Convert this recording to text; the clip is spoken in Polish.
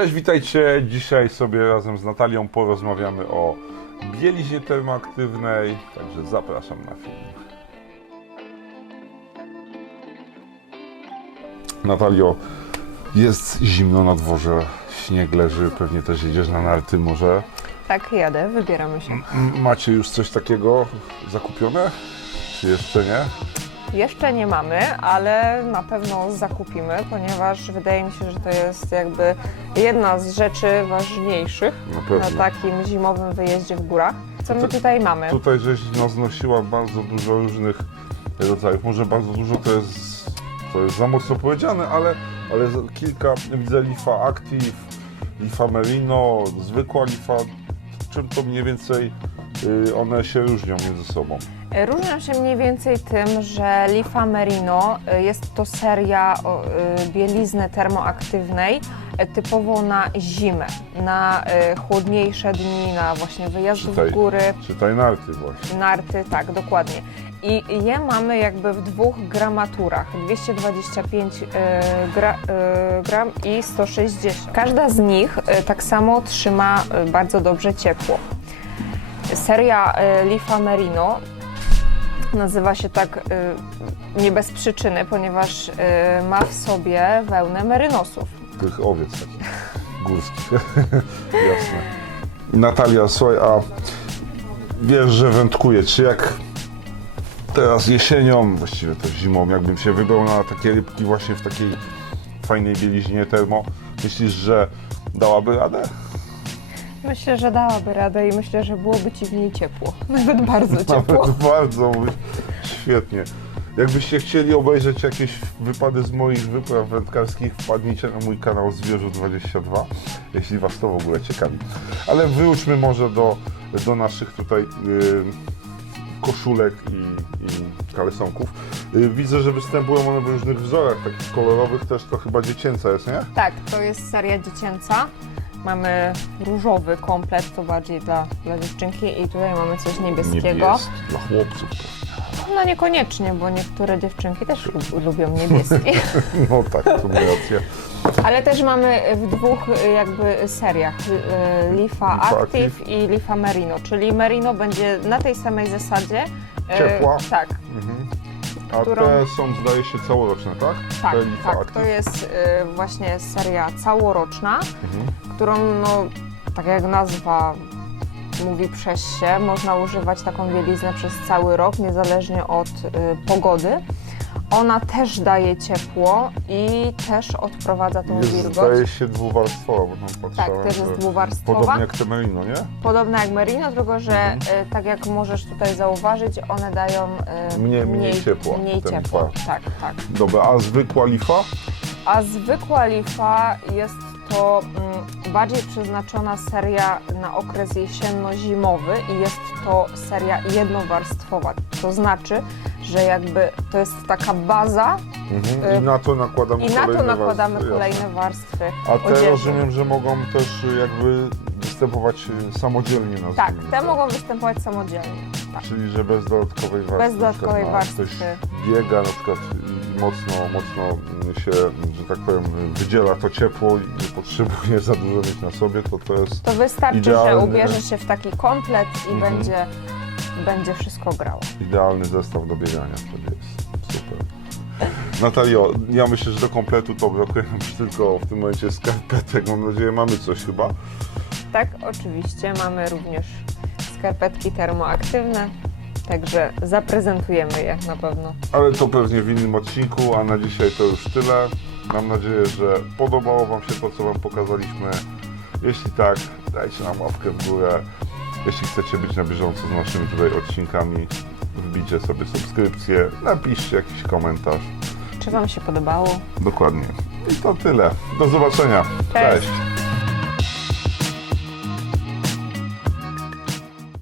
Cześć, witajcie. Dzisiaj sobie razem z Natalią porozmawiamy o bieliźnie termoaktywnej, także zapraszam na film. Natalio, jest zimno na dworze, śnieg leży, pewnie też jedziesz na narty może. Tak, jadę, wybieramy się. M- Macie już coś takiego zakupione? Czy jeszcze nie? Jeszcze nie mamy, ale na pewno zakupimy, ponieważ wydaje mi się, że to jest jakby jedna z rzeczy ważniejszych Na pewno. takim zimowym wyjeździe w górach. Co my tutaj mamy? Tutaj żeś no, znosiła bardzo dużo różnych rodzajów. Może bardzo dużo to jest, to jest za mocno powiedziane, ale, ale z- kilka, widzę Lifa Active, Lifa Merino, zwykła Lifa. Czym to mniej więcej one się różnią między sobą? Różnią się mniej więcej tym, że Lifa Merino y, jest to seria y, bielizny termoaktywnej y, typowo na zimę, na y, chłodniejsze dni, na właśnie wyjazdy Czytaj. w góry, Czytaj narty właśnie. Narty, tak, dokładnie. I je mamy jakby w dwóch gramaturach, 225 e, gra, e, gram i 160. Każda z nich e, tak samo trzyma e, bardzo dobrze ciepło. Seria e, Lifa Merino nazywa się tak e, nie bez przyczyny, ponieważ e, ma w sobie wełnę merynosów. Tych owiec takich górskich. Jasne. Natalia, słuchaj, a wiesz, że wędkuję. Czy jak teraz jesienią, właściwie też zimą, jakbym się wybrał na takie rybki właśnie w takiej fajnej bieliźnie termo, myślisz, że dałaby radę? Myślę, że dałaby radę i myślę, że byłoby ci w niej ciepło. Nawet bardzo ciepło. Nawet bardzo, świetnie. Jakbyście chcieli obejrzeć jakieś wypady z moich wypraw wędkarskich, wpadnijcie na mój kanał Zwierzu22, jeśli Was to w ogóle ciekawi. Ale wróćmy może do, do naszych tutaj y, koszulek i, i kalesonków. Y, widzę, że występują one w różnych wzorach, takich kolorowych też, to chyba dziecięca jest, nie? Tak, to jest seria dziecięca. Mamy różowy komplet, to bardziej dla, dla dziewczynki i tutaj mamy coś niebieskiego. Niebieski, dla chłopców. No niekoniecznie, bo niektóre dziewczynki też lub, lubią niebieski. No tak, to ma rację. Ale też mamy w dwóch y, jakby seriach. y, Lifa Lifa Active i Lifa Merino, czyli Merino będzie na tej samej zasadzie. y, Ciepła. Tak, Mhm. A Którą- te są, zdaje się, całoroczne, tak? tak, Te Lifa tak. Active. To jest y, właśnie seria całoroczna. Mhm. którą, no, tak jak nazwa mówi przez się, można używać taką bieliznę przez cały rok, niezależnie od y, pogody. Ona też daje ciepło i też odprowadza tą Jest, wilgoć. zdaje się dwuwarstwowa, bo tam Tak, patrzałem, też że jest dwuwarstwowa. Podobnie jak te merino, nie? Podobna jak merino, tylko że Mhm. y, tak jak możesz tutaj zauważyć, one dają y, Mniej- mniej ciepła, Mniej ten ciepła. Tak, tak. Dobra, a zwykła lifa? A zwykła lifa jest to mm, bardziej przeznaczona seria na okres jesienno-zimowy i jest to seria jednowarstwowa. To znaczy, że jakby to jest taka baza Mhm. I na to nakładamy i na to kolejne nakładamy warstwy, kolejne jasne. warstwy A te odzieży. rozumiem, że mogą też y, jakby występować y, samodzielnie na Tak, te mogą występować samodzielnie. Tak. Czyli, że bez dodatkowej warstwy. Bez na przykład dodatkowej na- warstwy. Ktoś biega na przykład i mocno, mocno się, że tak powiem, wydziela to ciepło i nie potrzebuje za dużo mieć na sobie, to to jest To wystarczy, że ubierze się w taki komplet i Mhm. będzie, będzie wszystko grało. idealny zestaw do biegania wtedy jest. Super. Natalio, ja myślę, że do kompletu to brakuje nam już tylko w tym momencie skarpetek. Mam nadzieję, mamy coś chyba. Tak, oczywiście mamy również skarpetki termoaktywne, także zaprezentujemy je na pewno. Ale to pewnie w innym odcinku, a na dzisiaj to już tyle. Mam nadzieję, że podobało Wam się to, co Wam pokazaliśmy. Jeśli tak, dajcie nam łapkę w górę. Jeśli chcecie być na bieżąco z naszymi tutaj odcinkami, wbijcie sobie subskrypcję, napiszcie jakiś komentarz. Czy Wam się podobało? Dokładnie. I to tyle. Do zobaczenia. Cześć. Cześć.